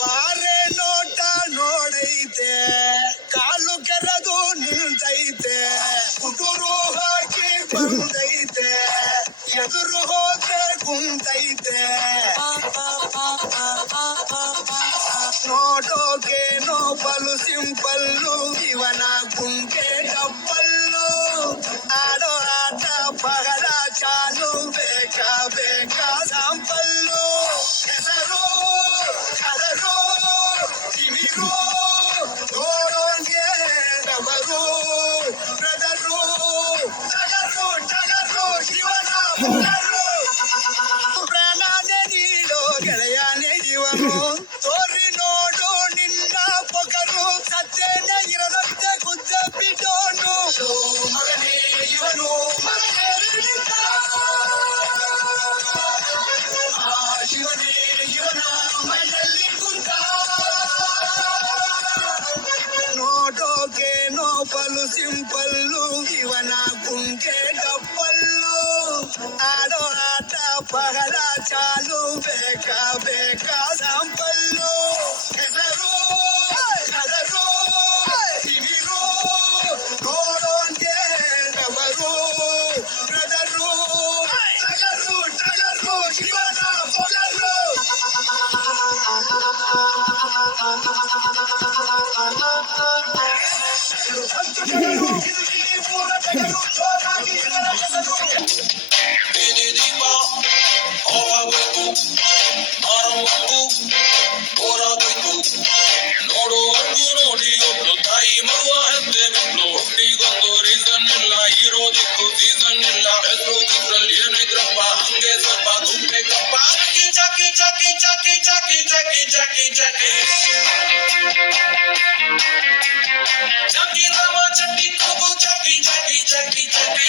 ಬಾರೆ ನೋಟ ನೋಡೈತೆ, ಕಾಲು ಕೆರೆದು ನಿಂತೈತೆ, ಕುದುರು ಹಾಕಿ ಬಂದೈತೆ, ಎದುರು ಹೋದ್ರೆ ಕುಂತೈತೆ. ನೋಡೋಕೇನೋ ಬಲು ಸಿಂಪಲ್ಲು, ಇವನ ಗುಂಕೆ ಡಬ್ಬಲ್ಲು. ಆಡೋ ಆಟ ಬಹಳ ಚಾಲು, ಬೇಕಾ ಬೇಕಾ ಸಾಂಪಲ್ಲು. ಹೆಸರು ಕಲರು ತಿಮಿರು, ನೋಡೋಂಗೆ ಡಬರು ಬ್ರದರು, ಟಗರು ಟಗರು ಶಿವನ ಪುನರು. ಪ್ರಾಣನೇ ನೀಡೋ ಗೆಳೆಯನೇ ಇವನು, ತೋರಿ ನೋಡು ನಿನ್ನ ಪೊಗರು. ಸತ್ತೇನೆ ಇರದಂತೆ ಗುದ್ದ ಬಿಡೋನು, ಮಗನೇ ಇವನು ಮಗನೇ ಶಿವನೇ ಇವನ ಮೈಯಲ್ಲಿ ಕುಂತ. ನೋಡೋಕೇನೋ ಬಲು ಸಿಂಪಲ್ಲು, ಇವನ ಗುಂಕೆ ಡಬ್ಬಲ್ಲು. ಆಡೋ ಆಟ ಬಹಳ ಚಾಲು, ಬೇಕಾ ಬೇಕಾ ಸಾಂಪಲ್ಲು. ಹೆಸರು ಕಲರು ತಿಮಿರು, ನೋಡೋಂಗೆ ಡಬರು ಬ್ರದರು, ಟಗರು ಟಗರು ಶಿವನ ಪೊಗರು. ಬೀದಿ ದೀಪ ಹೋಗಬೇಕು, ಮಾರಬೇಕು, ಹೋರಾಗಬೇಕು. ನೋಡುವರೆಗೂ ನೋಡಿ ಒಬ್ಳು ತಾಯಿ ಮಗುವ ಹೆತ್ತೆ ಬಿಟ್ಲು. ಹುಟ್ಟಿಗೊಂದು ರೀಸನ್ ಇಲ್ಲ, ಇರೋದಕ್ಕೂ ಸೀಸನ್ ಇಲ್ಲ. ಹೆಸರು ಇದ್ರಲ್ಲಿ ಏನೈತ್ರಪ್ಪ, ಹಂಗೆ ಸ್ವಲ್ಪ ಗುಂಪೆಗಪ್ಪ. ಜಾಕಿ ಜಾಕಿ ಜಾಕಿ ಜಾಕಿ ಜಾಕಿ ಜಾಕಿ ಜಾಕಿ ಜಾಕಿ ರಾಮ ಚಟ್ಟಿ ಕೂಗು, ಜಾಕಿ ಜಾಕಿ ಜಾಕಿ ಜಾಕಿ.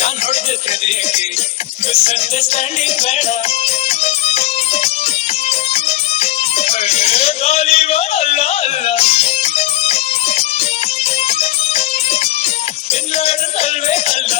ನಾನ್ ಹೊಡೆದ ಕರೆಯಕ್ಕೆ ಮಿಸ್ಅಂಡರ್ಸ್ಟ್ಯಾಂಡಿಂಗ್ ಬೇಡ. ಅಲ್ಲ ಅಲ್ಲ ಅಲ್ವೇ ಅಲ್ಲ.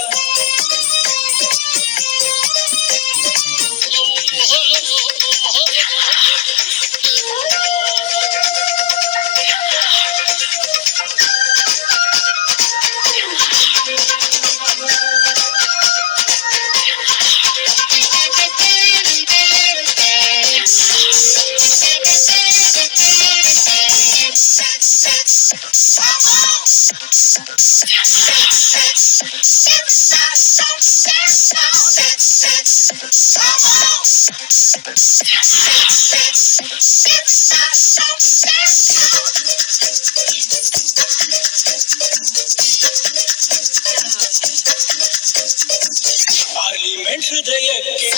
ಪಾರ್ಲಿಮೆಂಟ್ ಹೃದಯಕ್ಕೆ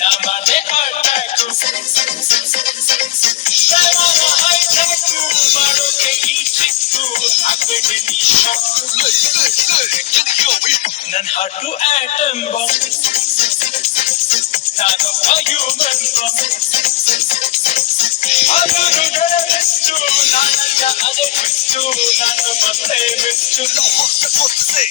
ನಮ್ಮದೇ ಅಟ್ಯಾಕು, ಮಾಡೋಕೆ ಈ ಚಿಕ್ಕು ಆಗ್ಬಿಟ್ಟೆ ನೀ ಶಾಕು. ನನ್ನ ಹಾಟು ಆಟಮ್ ಬಾಂಬ್, ನಾನೊಬ್ಬ ಹ್ಯೂಮನ್ ಬಾಂಬ್. ಅದನ್ನು ಬೆಳೆದಿತ್ತು ನಾನಲ್ಲ, ಅದೇ ಬಿಟ್ಟು ನಾನು ಮತ್ತೆ to know. That's what to say.